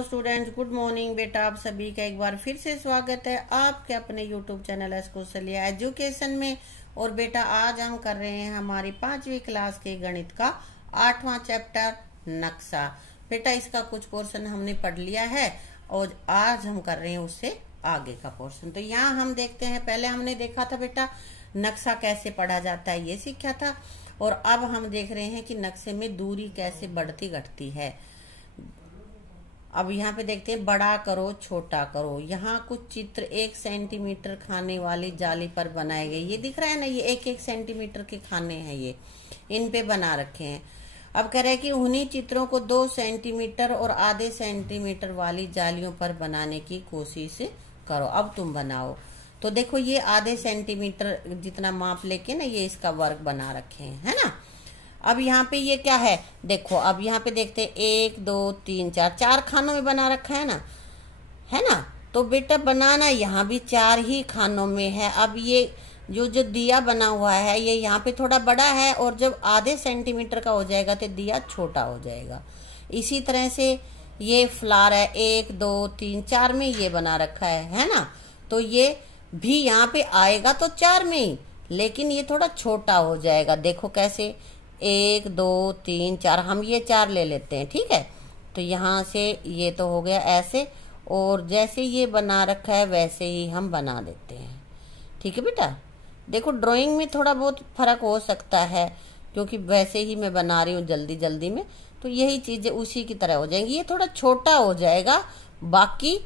Hello students, good morning बेटा। आप सभी का एक बार फिर से स्वागत है आपके अपने यूट्यूब चैनल कौशल्या एजुकेशन में। और बेटा आज हम कर रहे हैं हमारी 5वीं क्लास के गणित का 8वां चैप्टर नक्शा। बेटा इसका कुछ पोर्शन हमने पढ़ लिया है और आज हम कर रहे हैं उससे आगे का पोर्शन। तो यहाँ हम देखते हैं, पहले हमने देखा था बेटा नक्शा कैसे पढ़ा जाता है, ये सीखा था। और अब हम देख रहे हैं कि नक्शे में दूरी कैसे बढ़ती घटती है। अब यहाँ पे देखते हैं, बड़ा करो छोटा करो। यहाँ कुछ चित्र 1 सेंटीमीटर खाने वाली जाली पर बनाए गए। ये दिख रहा है ना, ये 1-1 सेंटीमीटर के खाने हैं, ये इन पे बना रखे हैं। अब कह रहे हैं कि उन्हीं चित्रों को 2 सेंटीमीटर और आधे सेंटीमीटर वाली जालियों पर बनाने की कोशिश करो। अब तुम बनाओ। तो देखो ये आधे सेंटीमीटर जितना माप लेके ना ये इसका वर्ग बना रखे हैं, है ना। अब यहाँ पे ये क्या है, देखो अब यहाँ पे देखते हैं 1 2 3 4 खानों में बना रखा है ना, है ना। तो बेटा बनाना यहाँ भी 4 ही खानों में है। अब ये जो दिया बना हुआ है ये यहाँ पे थोड़ा बड़ा है और जब आधे सेंटीमीटर का हो जाएगा तो दिया छोटा हो जाएगा। इसी तरह से ये फ्लावर है 1 2 3 4 में ये बना रखा है ना। तो ये भी यहाँ पे आएगा तो 4 में ही, लेकिन ये थोड़ा छोटा हो जाएगा। देखो कैसे 1 2 3 4, हम ये 4 ले लेते हैं, ठीक है। तो यहाँ से ये तो हो गया ऐसे, और जैसे ये बना रखा है वैसे ही हम बना देते हैं, ठीक है बेटा। देखो ड्राइंग में थोड़ा बहुत फर्क हो सकता है क्योंकि वैसे ही मैं बना रही हूँ जल्दी जल्दी में, तो यही चीजें उसी की तरह हो जाएंगी। ये थोड़ा छोटा हो जाएगा, बाकी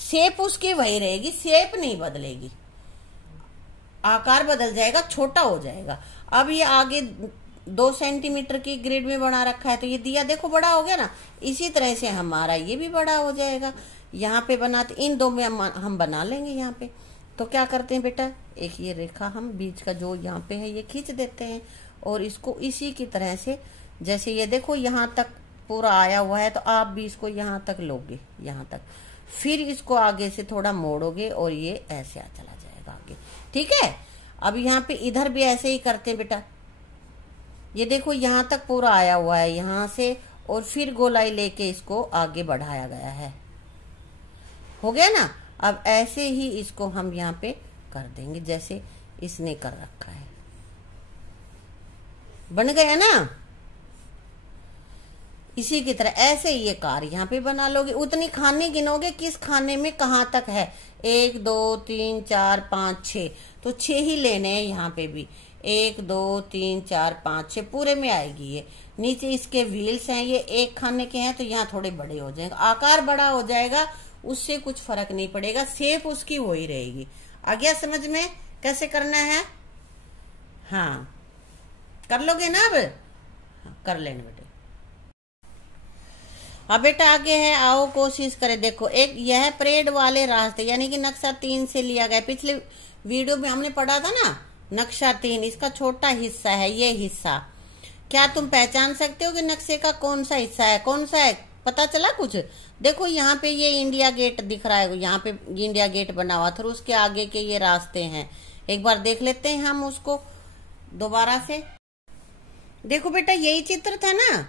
शेप उसकी वही रहेगी, शेप नहीं बदलेगी, आकार बदल जाएगा, छोटा हो जाएगा। अब ये आगे 2 सेंटीमीटर की ग्रिड में बना रखा है तो ये दिया देखो बड़ा हो गया ना। इसी तरह से हमारा ये भी बड़ा हो जाएगा। यहाँ पे बनाते, इन 2 में हम बना लेंगे यहाँ पे। तो क्या करते हैं बेटा, एक ये रेखा हम बीच का जो यहाँ पे है ये खींच देते हैं और इसको इसी की तरह से, जैसे ये देखो यहाँ तक पूरा आया हुआ है तो आप भी इसको यहाँ तक लोगे, यहाँ तक, फिर इसको आगे से थोड़ा मोड़ोगे और ये ऐसे चला जाएगा आगे, ठीक है। अब यहाँ पे इधर भी ऐसे ही करते हैं बेटा। ये देखो यहाँ तक पूरा आया हुआ है यहाँ से, और फिर गोलाई लेके इसको आगे बढ़ाया गया है, हो गया ना। अब ऐसे ही इसको हम यहाँ पे कर देंगे जैसे इसने कर रखा है, बन गया ना। इसी की तरह ऐसे ही ये कार यहाँ पे बना लोगे। उतनी खाने गिनोगे किस खाने में कहाँ तक है, 1 2 3 4 5 6, तो 6 ही लेने हैं यहाँ पे भी। 1 2 3 4 5 6 पूरे में आएगी ये। नीचे इसके व्हील्स हैं, ये 1 खाने के हैं तो यहाँ थोड़े बड़े हो जाएंगे, आकार बड़ा हो जाएगा, उससे कुछ फर्क नहीं पड़ेगा, शेप उसकी वही रहेगी। आ गया समझ में कैसे करना है? हाँ कर लोगे ना। अब कर लेना बेटे। अब बेटा आगे है, आओ कोशिश करें। देखो एक यह परेड वाले रास्ते, यानी कि नक्शा 3 से लिया गया। पिछले वीडियो में हमने पढ़ा था ना नक्शा 3, इसका छोटा हिस्सा है ये हिस्सा। क्या तुम पहचान सकते हो कि नक्शे का कौन सा हिस्सा है, कौन सा है, पता चला कुछ? देखो यहाँ पे ये इंडिया गेट दिख रहा है, यहाँ पे इंडिया गेट बना हुआ था, उसके आगे के ये रास्ते हैं। एक बार देख लेते हैं हम उसको दोबारा से। देखो बेटा यही चित्र था ना,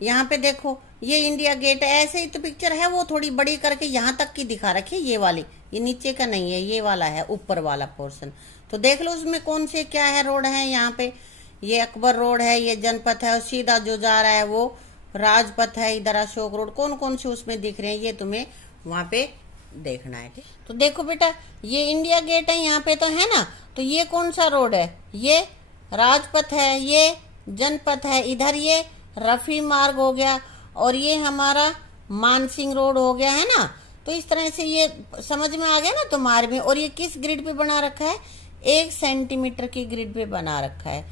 यहाँ पे देखो ये इंडिया गेट है, ऐसे ही तो पिक्चर है, वो थोड़ी बड़ी करके यहाँ तक की दिखा रखी है। ये वाली, ये नीचे का नहीं है, ये वाला है ऊपर वाला पोर्शन। तो देख लो उसमें कौन से क्या है रोड है। यहाँ पे ये अकबर रोड है, ये जनपथ है, और सीधा जो जा रहा है वो राजपथ है, इधर अशोक रोड। कौन कौन से उसमें दिख रहे हैं ये तुम्हें वहां पे देखना है, ठीक। तो देखो बेटा ये इंडिया गेट है यहाँ पे तो, है ना। तो ये कौन सा रोड है, ये राजपथ है, ये जनपथ है, इधर ये रफी मार्ग हो गया, और ये हमारा मानसिंह रोड हो गया, है ना। तो इस तरह से ये समझ में आ गया ना तुम्हारे में। और ये किस ग्रिड पे बना रखा है, 1 सेंटीमीटर की ग्रिड पे बना रखा है।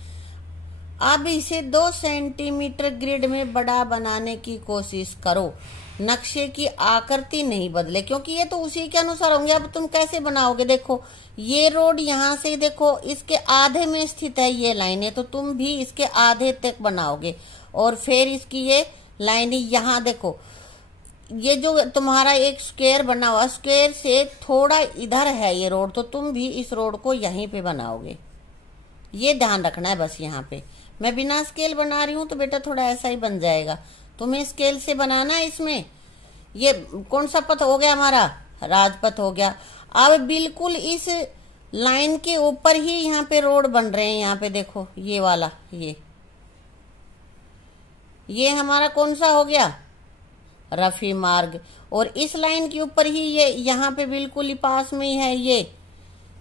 अब इसे 2 सेंटीमीटर ग्रिड में बड़ा बनाने की कोशिश करो। नक्शे की आकृति नहीं बदले क्योंकि ये तो उसी के अनुसार होंगे। अब तुम कैसे बनाओगे, देखो ये रोड यहाँ से देखो इसके आधे में स्थित है ये लाइनें, तो तुम भी इसके आधे तक बनाओगे। और फिर इसकी ये लाइनें यहाँ देखो, ये जो तुम्हारा एक स्क्वायर बना हुआ, स्क्वायर से थोड़ा इधर है ये रोड, तो तुम भी इस रोड को यहीं पे बनाओगे। ये ध्यान रखना है बस। यहाँ पे मैं बिना स्केल बना रही हूँ तो बेटा थोड़ा ऐसा ही बन जाएगा, तुम्हें स्केल से बनाना है। इसमें ये कौन सा पथ हो गया हमारा, राजपथ हो गया। अब बिल्कुल इस लाइन के ऊपर ही यहाँ पे रोड बन रहे हैं। यहाँ पे देखो ये वाला, ये हमारा कौन सा हो गया, रफी मार्ग। और इस लाइन के ऊपर ही ये यहाँ पे बिल्कुल ही पास में ही है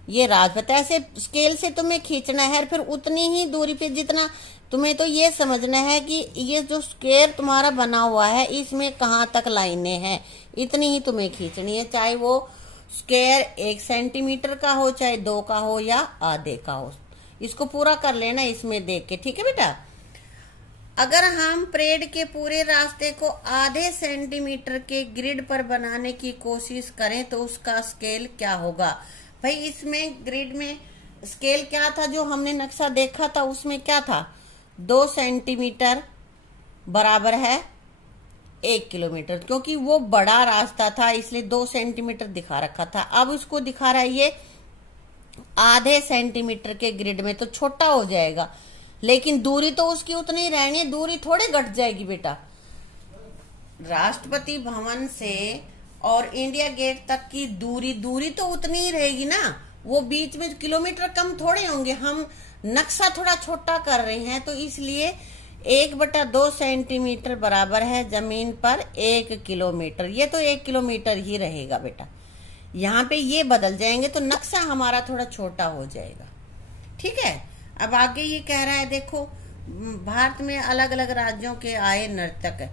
ये राजपथ। ऐसे स्केल से तुम्हें खींचना है, फिर उतनी ही दूरी पे जितना तुम्हें तो ये समझना है कि ये जो स्क्वायर तुम्हारा बना हुआ है इसमें कहाँ तक लाइनें हैं, इतनी ही तुम्हें खींचनी है। चाहे वो स्क्वायर 1 सेंटीमीटर का हो, चाहे 2 का हो या आधे का हो, इसको पूरा कर लेना इसमें देख के, ठीक है बेटा। अगर हम परेड के पूरे रास्ते को आधे सेंटीमीटर के ग्रिड पर बनाने की कोशिश करें तो उसका स्केल क्या होगा। भाई इसमें ग्रिड में स्केल क्या था, जो हमने नक्शा देखा था उसमें क्या था, 2 सेंटीमीटर बराबर है 1 किलोमीटर, क्योंकि वो बड़ा रास्ता था इसलिए 2 सेंटीमीटर दिखा रखा था। अब इसको दिखा रहा है ये आधे सेंटीमीटर के ग्रिड में, तो छोटा हो जाएगा, लेकिन दूरी तो उसकी उतनी ही रहनी है, दूरी थोड़े घट जाएगी बेटा। राष्ट्रपति भवन से और इंडिया गेट तक की दूरी तो उतनी ही रहेगी ना, वो बीच में किलोमीटर कम थोड़े होंगे। हम नक्शा थोड़ा छोटा कर रहे हैं तो इसलिए 1/2 सेंटीमीटर बराबर है जमीन पर 1 किलोमीटर। ये तो 1 किलोमीटर ही रहेगा बेटा, यहाँ पे ये बदल जाएंगे तो नक्शा हमारा थोड़ा छोटा हो जाएगा, ठीक है। अब आगे ये कह रहा है, देखो भारत में अलग अलग राज्यों के आए नर्तक,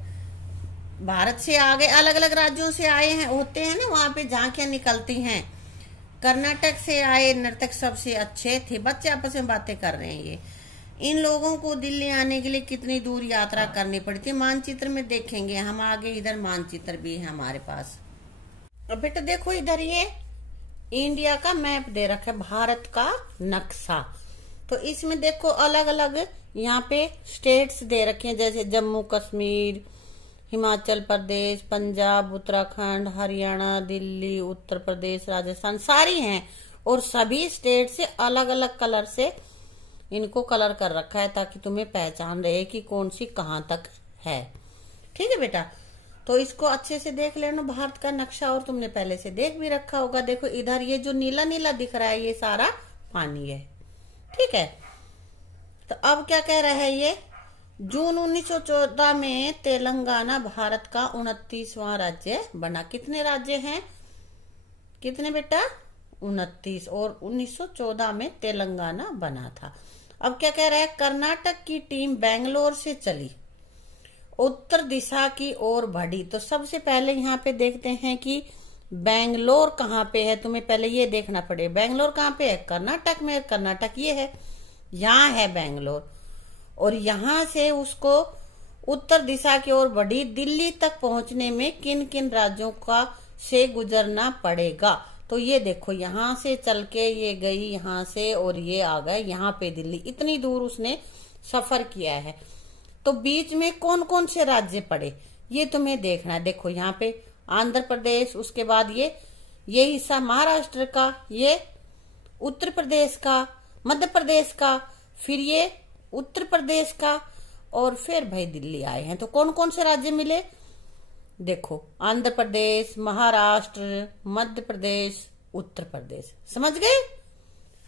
भारत से आगे अलग अलग राज्यों से आए हैं, होते हैं ना वहां पे झांकियां निकलती हैं। कर्नाटक से आए नर्तक सबसे अच्छे थे। बच्चे आपस में बातें कर रहे हैं। ये इन लोगों को दिल्ली आने के लिए कितनी दूर यात्रा करनी पड़ी थी, मानचित्र में देखेंगे हम आगे। इधर मानचित्र भी है हमारे पास। अब बेटा देखो इधर ये इंडिया का मैप दे रखा है, भारत का नक्शा। तो इसमें देखो अलग अलग यहाँ पे स्टेट्स दे रखे हैं, जैसे जम्मू कश्मीर, हिमाचल प्रदेश, पंजाब, उत्तराखंड, हरियाणा, दिल्ली, उत्तर प्रदेश, राजस्थान, सारी हैं। और सभी स्टेट से अलग अलग कलर से इनको कलर कर रखा है ताकि तुम्हें पहचान रहे कि कौन सी कहाँ तक है, ठीक है बेटा। तो इसको अच्छे से देख लेना भारत का नक्शा, और तुमने पहले से देख भी रखा होगा। देखो इधर ये जो नीला नीला दिख रहा है ये सारा पानी है, ठीक है। तो अब क्या कह रहा है ये, जून 1914 में तेलंगाना भारत का 29वां राज्य बना। कितने राज्य हैं, कितने बेटा, 29, और 1914 में तेलंगाना बना था। अब क्या कह रहा है, कर्नाटक की टीम बेंगलोर से चली, उत्तर दिशा की ओर बढ़ी। तो सबसे पहले यहाँ पे देखते हैं कि बेंगलोर कहाँ पे है, तुम्हें पहले ये देखना पड़ेगा। बेंगलोर कहाँ पे है, कर्नाटक में। कर्नाटक ये है, यहाँ है बेंगलोर। और यहाँ से उसको उत्तर दिशा की ओर बढ़ी। दिल्ली तक पहुंचने में किन किन राज्यों का से गुजरना पड़ेगा। तो ये देखो यहाँ से चल के ये गई यहाँ से, और ये आ गए यहाँ पे दिल्ली। इतनी दूर उसने सफर किया है। तो बीच में कौन कौन से राज्य पड़े ये तुम्हें देखना है। देखो यहाँ पे आंध्र प्रदेश, उसके बाद ये हिस्सा महाराष्ट्र का, ये उत्तर प्रदेश का, मध्य प्रदेश का, फिर ये उत्तर प्रदेश का, और फिर भाई दिल्ली आए हैं। तो कौन कौन से राज्य मिले, देखो आंध्र प्रदेश, महाराष्ट्र, मध्य प्रदेश, उत्तर प्रदेश। समझ गए।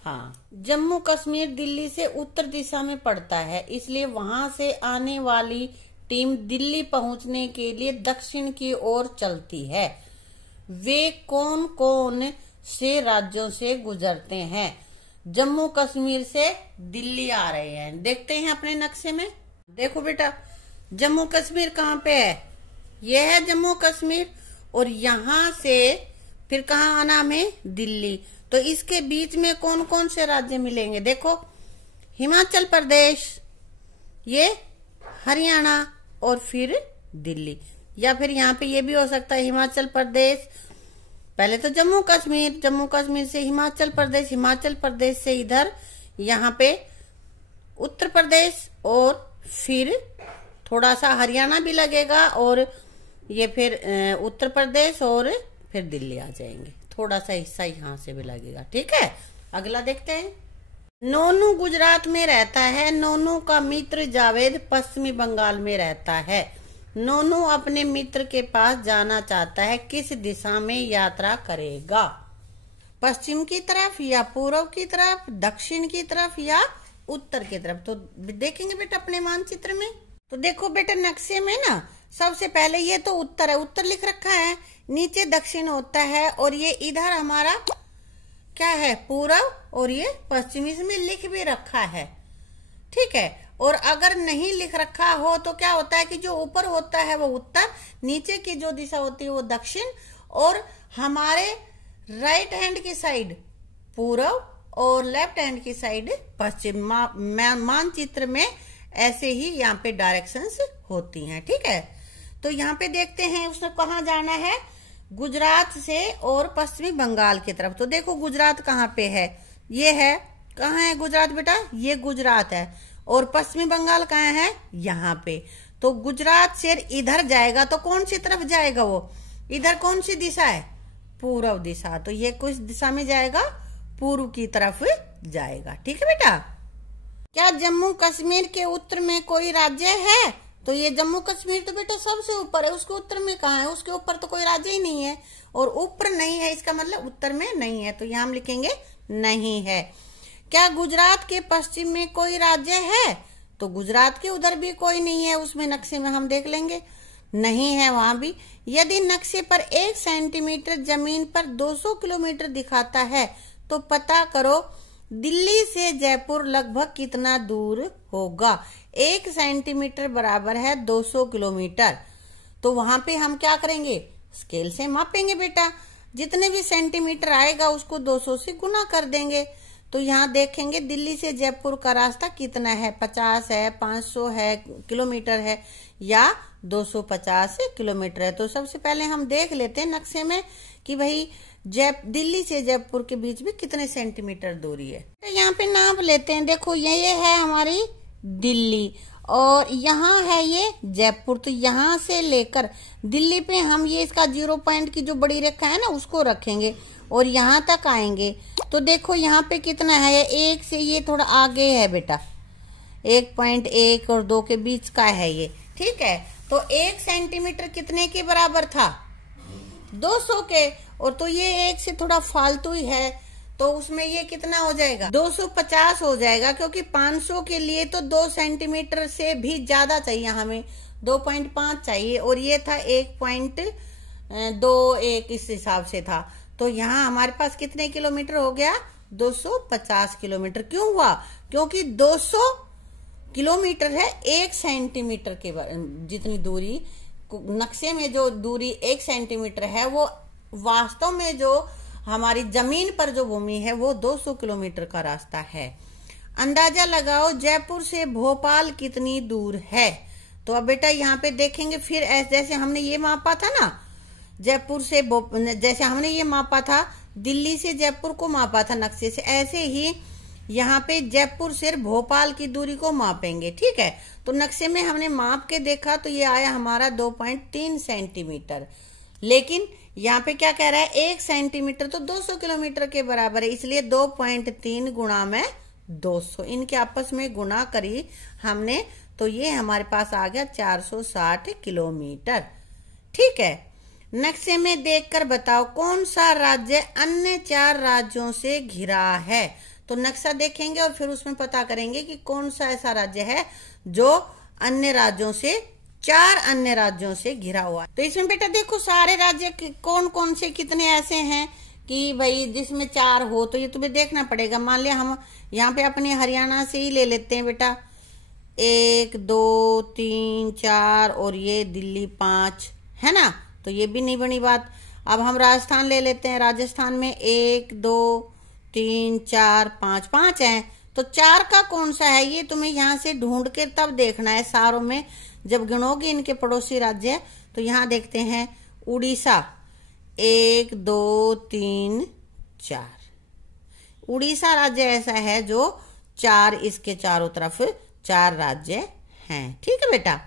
हाँ, जम्मू कश्मीर दिल्ली से उत्तर दिशा में पड़ता है, इसलिए वहां से आने वाली टीम दिल्ली पहुंचने के लिए दक्षिण की ओर चलती है। वे कौन कौन से राज्यों से गुजरते हैं, जम्मू कश्मीर से दिल्ली आ रहे हैं। देखते हैं अपने नक्शे में। देखो बेटा जम्मू कश्मीर कहाँ पे है, यह है जम्मू कश्मीर। और यहाँ से फिर कहाँ आना हमें, दिल्ली। तो इसके बीच में कौन कौन से राज्य मिलेंगे, देखो हिमाचल प्रदेश, ये हरियाणा, और फिर दिल्ली। या फिर यहाँ पे ये भी हो सकता है हिमाचल प्रदेश, पहले तो जम्मू कश्मीर, जम्मू कश्मीर से हिमाचल प्रदेश, हिमाचल प्रदेश से इधर यहाँ पे उत्तर प्रदेश, और फिर थोड़ा सा हरियाणा भी लगेगा, और ये फिर उत्तर प्रदेश, और फिर दिल्ली आ जाएंगे। थोड़ा सा हिस्सा यहाँ से भी लगेगा, ठीक है। अगला देखते हैं। नोनू गुजरात में रहता है। नोनू का मित्र जावेद पश्चिमी बंगाल में रहता है। नोनू अपने मित्र के पास जाना चाहता है, किस दिशा में यात्रा करेगा? पश्चिम की तरफ या पूर्व की तरफ, दक्षिण की तरफ या उत्तर की तरफ? तो देखेंगे बेटा अपने मानचित्र में। तो देखो बेटा नक्शे में ना सबसे पहले ये तो उत्तर है, उत्तर लिख रखा है, नीचे दक्षिण होता है और ये इधर हमारा क्या है, पूर्व, और ये पश्चिम, इसमें लिख भी रखा है। ठीक है। और अगर नहीं लिख रखा हो तो क्या होता है कि जो ऊपर होता है वो उत्तर, नीचे की जो दिशा होती है वो दक्षिण, और हमारे राइट हैंड की साइड पूर्व और लेफ्ट हैंड की साइड पश्चिम। मानचित्र में ऐसे ही यहाँ पे डायरेक्शंस होती हैं। ठीक है। तो यहाँ पे देखते हैं उसने कहाँ जाना है, गुजरात से और पश्चिमी बंगाल की तरफ। तो देखो गुजरात कहाँ पे है, ये है, कहाँ है गुजरात बेटा, ये गुजरात है, और पश्चिमी बंगाल कहाँ है, यहाँ पे। तो गुजरात से इधर जाएगा तो कौन सी तरफ जाएगा वो, इधर कौन सी दिशा है, पूर्व दिशा, तो ये कुछ दिशा में जाएगा, पूर्व की तरफ जाएगा। ठीक है बेटा। क्या जम्मू कश्मीर के उत्तर में कोई राज्य है? तो ये जम्मू कश्मीर तो बेटा सबसे ऊपर है, उसके उत्तर में कहाँ है, उसके ऊपर तो कोई राज्य ही नहीं है, और ऊपर नहीं है इसका मतलब उत्तर में नहीं है, तो यहाँ हम लिखेंगे नहीं है। क्या गुजरात के पश्चिम में कोई राज्य है? तो गुजरात के उधर भी कोई नहीं है, उसमें नक्शे में हम देख लेंगे, नहीं है वहां भी। यदि नक्शे पर 1 सेंटीमीटर जमीन पर 200 किलोमीटर दिखाता है तो पता करो दिल्ली से जयपुर लगभग कितना दूर होगा। 1 सेंटीमीटर बराबर है 200 किलोमीटर। तो वहां पे हम क्या करेंगे, स्केल से मापेंगे बेटा, जितने भी सेंटीमीटर आएगा उसको 200 से गुना कर देंगे। तो यहाँ देखेंगे दिल्ली से जयपुर का रास्ता कितना है, 50 है, 500 है किलोमीटर है, या 250 किलोमीटर है। तो सबसे पहले हम देख लेते हैं नक्शे में कि भाई दिल्ली से जयपुर के बीच में कितने सेंटीमीटर दूरी है। तो यहाँ पे नाप लेते हैं। देखो ये है हमारी दिल्ली और यहाँ है ये जयपुर। तो यहाँ से लेकर दिल्ली पे हम ये इसका 0 पॉइंट की जो बड़ी रेखा है ना उसको रखेंगे और यहाँ तक आएंगे। तो देखो यहाँ पे कितना है, 1 से ये थोड़ा आगे है बेटा, 1.1 और 2 के बीच का है ये। ठीक है। तो 1 सेंटीमीटर कितने के बराबर था, 200 के, और तो ये 1 से थोड़ा फालतू ही है, तो उसमें ये कितना हो जाएगा, 250 हो जाएगा, क्योंकि 500 के लिए तो 2 सेंटीमीटर से भी ज्यादा चाहिए, हमें 2.5 चाहिए, और ये था 1.21 इस हिसाब से था। तो यहाँ हमारे पास कितने किलोमीटर हो गया, 250 किलोमीटर। क्यों हुआ, क्योंकि 200 किलोमीटर है 1 सेंटीमीटर के जितनी दूरी, नक्शे में जो दूरी 1 सेंटीमीटर है वो वास्तव में जो हमारी जमीन पर जो भूमि है वो 200 किलोमीटर का रास्ता है। अंदाजा लगाओ जयपुर से भोपाल कितनी दूर है। तो अब बेटा यहाँ पे देखेंगे, फिर जैसे हमने ये मापा था ना, जयपुर से जैसे हमने ये मापा था, दिल्ली से जयपुर को मापा था नक्शे से, ऐसे ही यहाँ पे जयपुर से भोपाल की दूरी को मापेंगे। ठीक है। तो नक्शे में हमने माप के देखा तो ये आया हमारा 2.3 सेंटीमीटर, लेकिन यहाँ पे क्या कह रहा है, 1 सेंटीमीटर तो 200 किलोमीटर के बराबर है, इसलिए 2.3 गुणा में 200, इनके आपस में गुणा करी हमने, तो ये हमारे पास आ गया 460 किलोमीटर। ठीक है। नक्शे में देखकर बताओ कौन सा राज्य अन्य 4 राज्यों से घिरा है। तो नक्शा देखेंगे और फिर उसमें पता करेंगे कि कौन सा ऐसा राज्य है जो अन्य राज्यों से, 4 अन्य राज्यों से घिरा हुआ है। तो इसमें बेटा देखो सारे राज्य कौन कौन से कितने ऐसे हैं कि भाई जिसमें 4 हो, तो ये तुम्हें देखना पड़ेगा। मान लिया हम यहाँ पे अपने हरियाणा से ही ले लेते हैं बेटा, 1 2 3 4 और ये दिल्ली 5 है ना, तो ये भी नहीं बनी बात। अब हम राजस्थान ले लेते हैं, राजस्थान में 1 2 3 4 5 5 है, तो 4 का कौन सा है ये तुम्हें यहाँ से ढूंढ के तब देखना है। सारों में जब गिनोगे इनके पड़ोसी राज्य, तो यहाँ देखते हैं उड़ीसा 1 2 3 4, उड़ीसा राज्य ऐसा है जो 4, इसके चारों तरफ 4 राज्य हैं। ठीक है बेटा,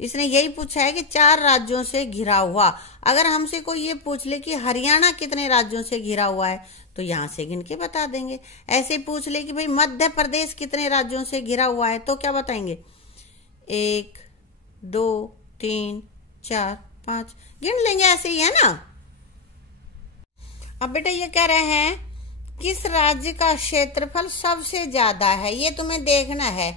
इसने यही पूछा है कि 4 राज्यों से घिरा हुआ। अगर हमसे कोई ये पूछ ले कि हरियाणा कितने राज्यों से घिरा हुआ है, तो यहाँ से गिन के बता देंगे। ऐसे पूछ ले कि भाई मध्य प्रदेश कितने राज्यों से घिरा हुआ है, तो क्या बताएंगे, 1 2 3 4 5 गिन लेंगे, ऐसे ही है ना। अब बेटा ये कह रहे हैं किस राज्य का क्षेत्रफल सबसे ज्यादा है, ये तुम्हें देखना है।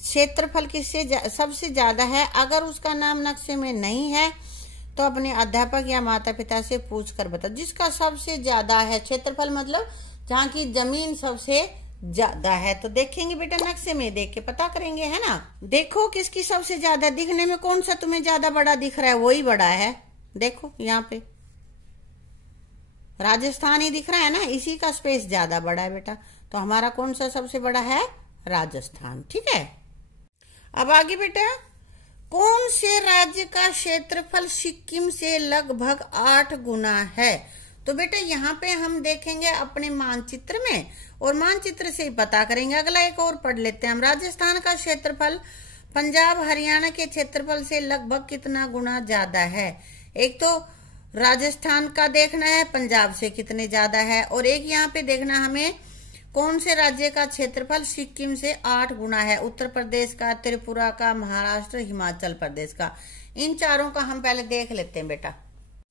क्षेत्रफल किससे सबसे ज्यादा है, अगर उसका नाम नक्शे में नहीं है तो अपने अध्यापक या माता पिता से पूछ कर बताओ। जिसका सबसे ज्यादा है क्षेत्रफल, मतलब जहाँ की जमीन सबसे ज्यादा है, तो देखेंगे बेटा नक्शे में देख के पता करेंगे, है ना। देखो किसकी सबसे ज्यादा, दिखने में कौन सा तुम्हें ज्यादा बड़ा दिख रहा है, वही बड़ा है। देखो यहाँ पे राजस्थान ही दिख रहा है ना, इसी का स्पेस ज्यादा बड़ा है बेटा, तो हमारा कौन सा सबसे बड़ा है, राजस्थान। ठीक है, अब आगे बेटा, कौन से राज्य का क्षेत्रफल सिक्किम से लगभग 8 गुना है। तो बेटा यहाँ पे हम देखेंगे अपने मानचित्र में और मानचित्र से ही पता करेंगे। अगला एक और पढ़ लेते हैं हम। राजस्थान का क्षेत्रफल पंजाब हरियाणा के क्षेत्रफल से लगभग कितना गुना ज्यादा है। एक तो राजस्थान का देखना है पंजाब से कितने ज्यादा है, और एक यहाँ पे देखना हमें कौन से राज्य का क्षेत्रफल सिक्किम से 8 गुना है। उत्तर प्रदेश का, त्रिपुरा का, महाराष्ट्र, हिमाचल प्रदेश का। इन चारों का हम पहले देख लेते हैं बेटा।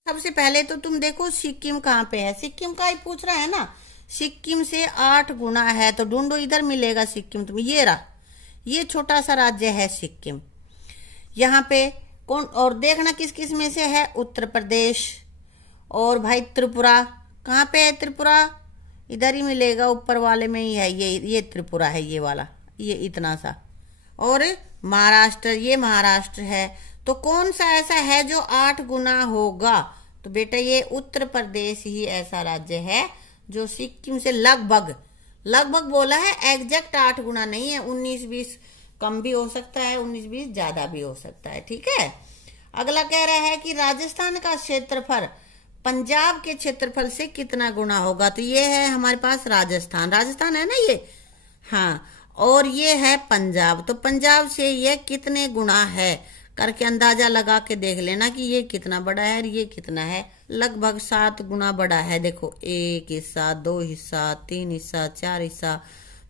सबसे पहले तो तुम देखो सिक्किम कहाँ पे है, सिक्किम का ही पूछ रहा है ना। सिक्किम से 8 गुना है तो ढूंढो, इधर मिलेगा सिक्किम तुम्हें। ये रहा, ये छोटा सा राज्य है सिक्किम। यहाँ पे कौन, और देखना किस किस में से है, उत्तर प्रदेश और भाई त्रिपुरा। कहाँ पे है त्रिपुरा, इधर ही मिलेगा, ऊपर वाले में ही है, ये त्रिपुरा है, ये वाला, ये इतना सा। और महाराष्ट्र, ये महाराष्ट्र है। तो कौन सा ऐसा है जो 8 गुना होगा, तो बेटा ये उत्तर प्रदेश ही ऐसा राज्य है जो सिक्किम से लगभग बोला है, एग्जैक्ट 8 गुना नहीं है। 19-20 कम भी हो सकता है, 19-20 ज्यादा भी हो सकता है। ठीक है, अगला कह रहा है कि राजस्थान का क्षेत्रफल पंजाब के क्षेत्रफल से कितना गुना होगा। तो ये है हमारे पास राजस्थान है ना ये, हाँ, और ये है पंजाब। तो पंजाब से ये कितने गुना है करके अंदाजा लगा के देख लेना कि ये कितना बड़ा है और ये कितना है। लगभग 7 गुना बड़ा है। देखो 1 हिस्सा, 2 हिस्सा, 3 हिस्सा, 4 हिस्सा,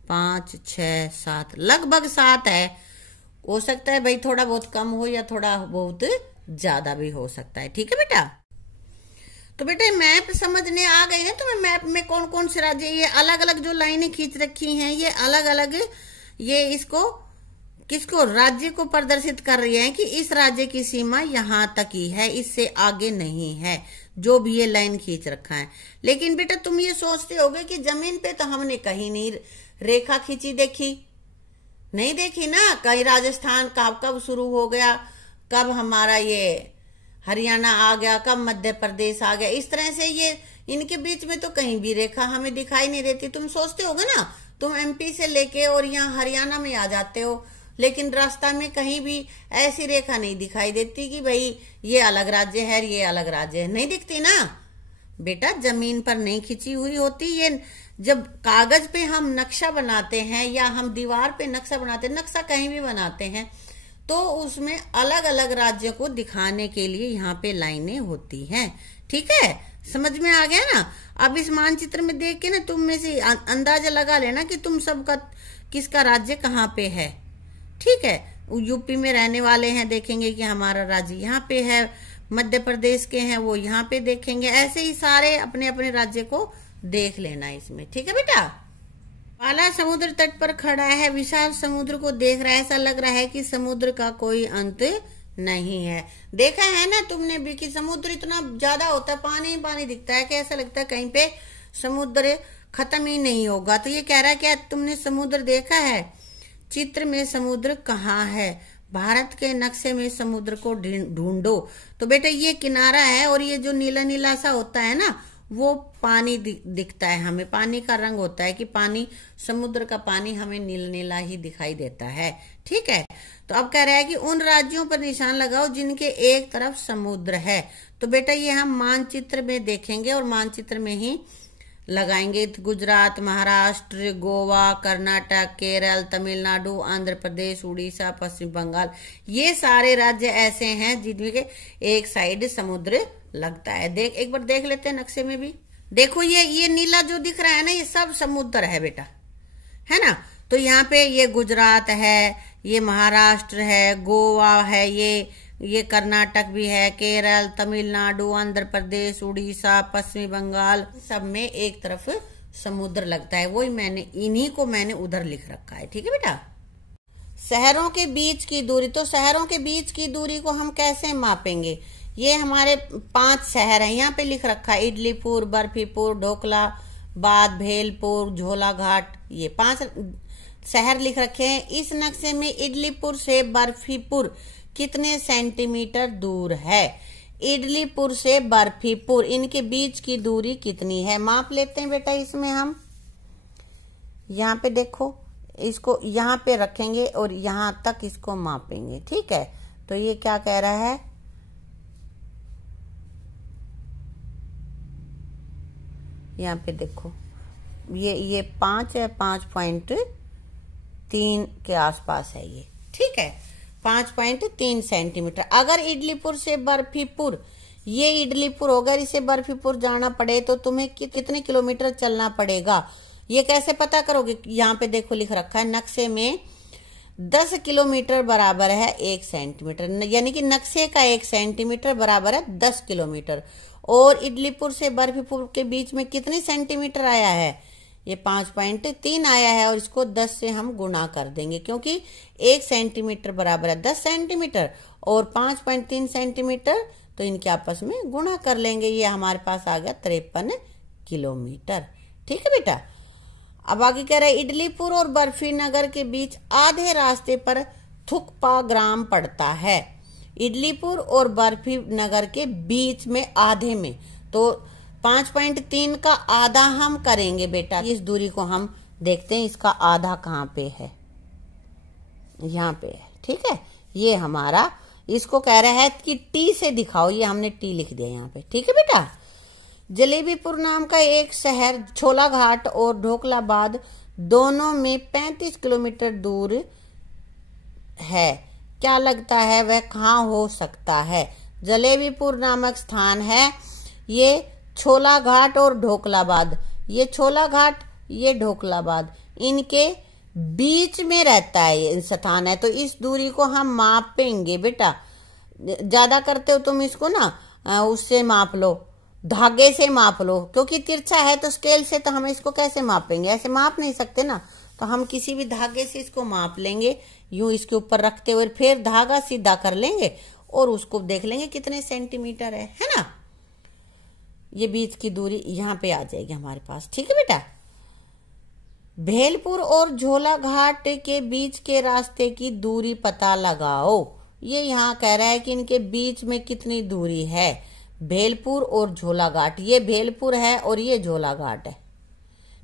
5 6 7, लगभग 7 है। हो सकता है भाई थोड़ा बहुत कम हो या थोड़ा बहुत ज्यादा भी हो सकता है। ठीक है बेटा, तो बेटे मैप समझने आ गए हैं तुम्हें। मैप में कौन कौन से राज्य, ये अलग अलग जो लाइनें खींच रखी हैं, ये अलग अलग, ये इसको किसको, राज्य को प्रदर्शित कर रही है कि इस राज्य की सीमा यहाँ तक ही है, इससे आगे नहीं है, जो भी ये लाइन खींच रखा है। लेकिन बेटा तुम ये सोचते होगे कि जमीन पे तो हमने कहीं नहीं रेखा खींची देखी, नहीं देखी ना, कहीं राजस्थान कब शुरू हो गया, कब हमारा ये हरियाणा आ गया, कब मध्य प्रदेश आ गया। इस तरह से ये इनके बीच में तो कहीं भी रेखा हमें दिखाई नहीं देती। तुम सोचते होगे ना, तुम एमपी से लेके और यहाँ हरियाणा में आ जाते हो, लेकिन रास्ता में कहीं भी ऐसी रेखा नहीं दिखाई देती कि भाई ये अलग राज्य है, ये अलग राज्य है, नहीं दिखती ना बेटा, जमीन पर नहीं खिंची हुई होती। ये जब कागज पे हम नक्शा बनाते हैं या हम दीवार पे नक्शा बनाते हैं, नक्शा कहीं भी बनाते हैं, तो उसमें अलग अलग राज्यों को दिखाने के लिए यहाँ पे लाइनें होती हैं। ठीक है, समझ में आ गया ना। अब इस मानचित्र में देख के ना तुम में से अंदाजा लगा लेना कि तुम सबका किसका राज्य कहाँ पे है। ठीक है, यूपी में रहने वाले हैं, देखेंगे कि हमारा राज्य यहाँ पे है, मध्य प्रदेश के हैं वो यहाँ पे देखेंगे। ऐसे ही सारे अपने अपने राज्य को देख लेना इसमें। ठीक है बेटा, वाला समुद्र तट पर खड़ा है, विशाल समुद्र को देख रहा है, ऐसा लग रहा है कि समुद्र का कोई अंत नहीं है। देखा है ना तुमने भी कि समुद्र इतना ज्यादा होता है, पानी ही पानी दिखता है कि ऐसा लगता है कहीं पे समुद्र खत्म ही नहीं होगा। तो ये कह रहा है क्या तुमने समुद्र देखा है, चित्र में समुद्र कहाँ है, भारत के नक्शे में समुद्र को ढूंढो। तो बेटा ये किनारा है और ये जो नीला नीला सा होता है ना, वो पानी दिखता है हमें, पानी का रंग होता है कि पानी, समुद्र का पानी हमें नीला नीला ही दिखाई देता है। ठीक है, तो अब कह रहा है कि उन राज्यों पर निशान लगाओ जिनके एक तरफ समुद्र है। तो बेटा ये हम मानचित्र में देखेंगे और मानचित्र में ही लगाएंगे। गुजरात, महाराष्ट्र, गोवा, कर्नाटक, केरल, तमिलनाडु, आंध्र प्रदेश, उड़ीसा, पश्चिम बंगाल, ये सारे राज्य ऐसे हैं जिनके एक साइड समुद्र लगता है। एक बार देख लेते हैं नक्शे में भी। देखो ये नीला जो दिख रहा है ना, ये सब समुद्र है बेटा, है ना। तो यहाँ पे ये गुजरात है, ये महाराष्ट्र है, गोवा है, ये कर्नाटक भी है, केरल, तमिलनाडु, आंध्र प्रदेश, उड़ीसा, पश्चिमी बंगाल, सब में एक तरफ समुद्र लगता है। वही इन्हीं को मैंने उधर लिख रखा है। ठीक है बेटा। शहरों के बीच की दूरी, तो शहरों के बीच की दूरी को हम कैसे मापेंगे? ये हमारे 5 शहर हैं, यहाँ पे लिख रखा है इडलीपुर, बर्फीपुर, ढोकलाबाद, भेलपुर, झोलाघाट, ये 5 शहर लिख रखे हैं। इस नक्शे में इडलीपुर से बर्फीपुर कितने सेंटीमीटर दूर है? इडलीपुर से बर्फीपुर इनके बीच की दूरी कितनी है? माप लेते हैं बेटा। इसमें हम यहाँ पे देखो, इसको यहाँ पे रखेंगे और यहाँ तक इसको मापेंगे। ठीक है, तो ये क्या कह रहा है? यहाँ पे देखो, ये 5 है, 5.3 के आसपास है ये। ठीक है, 5.3 सेंटीमीटर। अगर इडलीपुर से बर्फीपुर, ये इडलीपुर होगा, इसे बर्फीपुर जाना पड़े तो तुम्हें कितने किलोमीटर चलना पड़ेगा? ये कैसे पता करोगे? यहाँ पे देखो लिख रखा है नक्शे में 10 किलोमीटर बराबर है 1 सेंटीमीटर, यानी कि नक्शे का 1 सेंटीमीटर बराबर है 10 किलोमीटर। और इडलीपुर से बर्फीपुर के बीच में कितने सेंटीमीटर आया है? ये 5.3 आया है, और इसको 10 से हम गुणा कर देंगे, क्योंकि 1 सेंटीमीटर बराबर है 10 सेंटीमीटर और 5.3 सेंटीमीटर, तो इनके आपस में गुणा कर लेंगे। ये हमारे पास आ गया 53 किलोमीटर। ठीक है बेटा। अब आगे कह रहे हैं इडलीपुर और बर्फी नगर के बीच आधे रास्ते पर थुकपा ग्राम पड़ता है। इडलीपुर और बर्फी नगर के बीच में आधे में, तो 5.3 का आधा हम करेंगे बेटा। इस दूरी को हम देखते हैं, इसका आधा कहाँ पे है? यहाँ पे है। ठीक है, ये हमारा, इसको कह रहा है कि टी से दिखाओ, ये हमने टी लिख दिया यहाँ पे। ठीक है बेटा। जलेबीपुर नाम का एक शहर झोलाघाट और ढोकलाबाद दोनों में 35 किलोमीटर दूर है। क्या लगता है वह कहाँ हो सकता है? जलेबीपुर नामक स्थान है, ये झोलाघाट और ढोकलाबाद, ये झोलाघाट, ये ढोकलाबाद, इनके बीच में रहता है ये स्थान है। तो इस दूरी को हम मापेंगे बेटा। ज्यादा करते हो तुम इसको ना, उससे माप लो, धागे से माप लो, क्योंकि तिरछा है तो स्केल से तो हम इसको कैसे मापेंगे? ऐसे माप नहीं सकते ना, तो हम किसी भी धागे से इसको माप लेंगे, यूं इसके ऊपर रखते हुए फिर धागा सीधा कर लेंगे और उसको देख लेंगे कितने सेंटीमीटर है ना। ये बीच की दूरी यहाँ पे आ जाएगी हमारे पास। ठीक है बेटा। भेलपुर और झोलाघाट के बीच के रास्ते की दूरी पता लगाओ। ये यहाँ कह रहा है कि इनके बीच में कितनी दूरी है। भेलपुर और झोलाघाट, ये भेलपुर है और ये झोलाघाट है।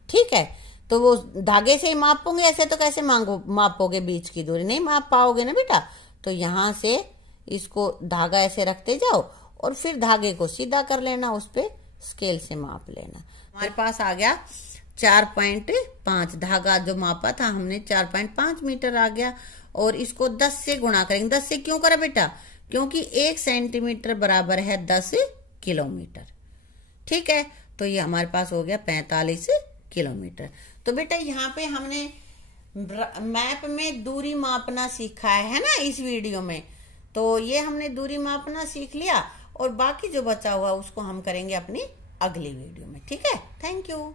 ठीक है, तो वो धागे से ही मापोगे, ऐसे तो कैसे मापोगे बीच की दूरी? नहीं माप पाओगे ना बेटा। तो यहाँ से इसको धागा ऐसे रखते जाओ और फिर धागे को सीधा कर लेना, उस पे स्केल से माप लेना। हमारे पास आ गया 4.5, धागा जो मापा था हमने 4.5 मीटर आ गया, और इसको 10 से गुणा करेंगे। 10 से क्यों करा बेटा? क्योंकि 1 सेंटीमीटर बराबर है 10 किलोमीटर। ठीक है, तो ये हमारे पास हो गया 45 किलोमीटर। तो बेटा यहाँ पे हमने मैप में दूरी मापना सीखा है ना इस वीडियो में। तो ये हमने दूरी मापना सीख लिया, और बाकी जो बचा हुआ उसको हम करेंगे अपनी अगली वीडियो में। ठीक है, थैंक यू।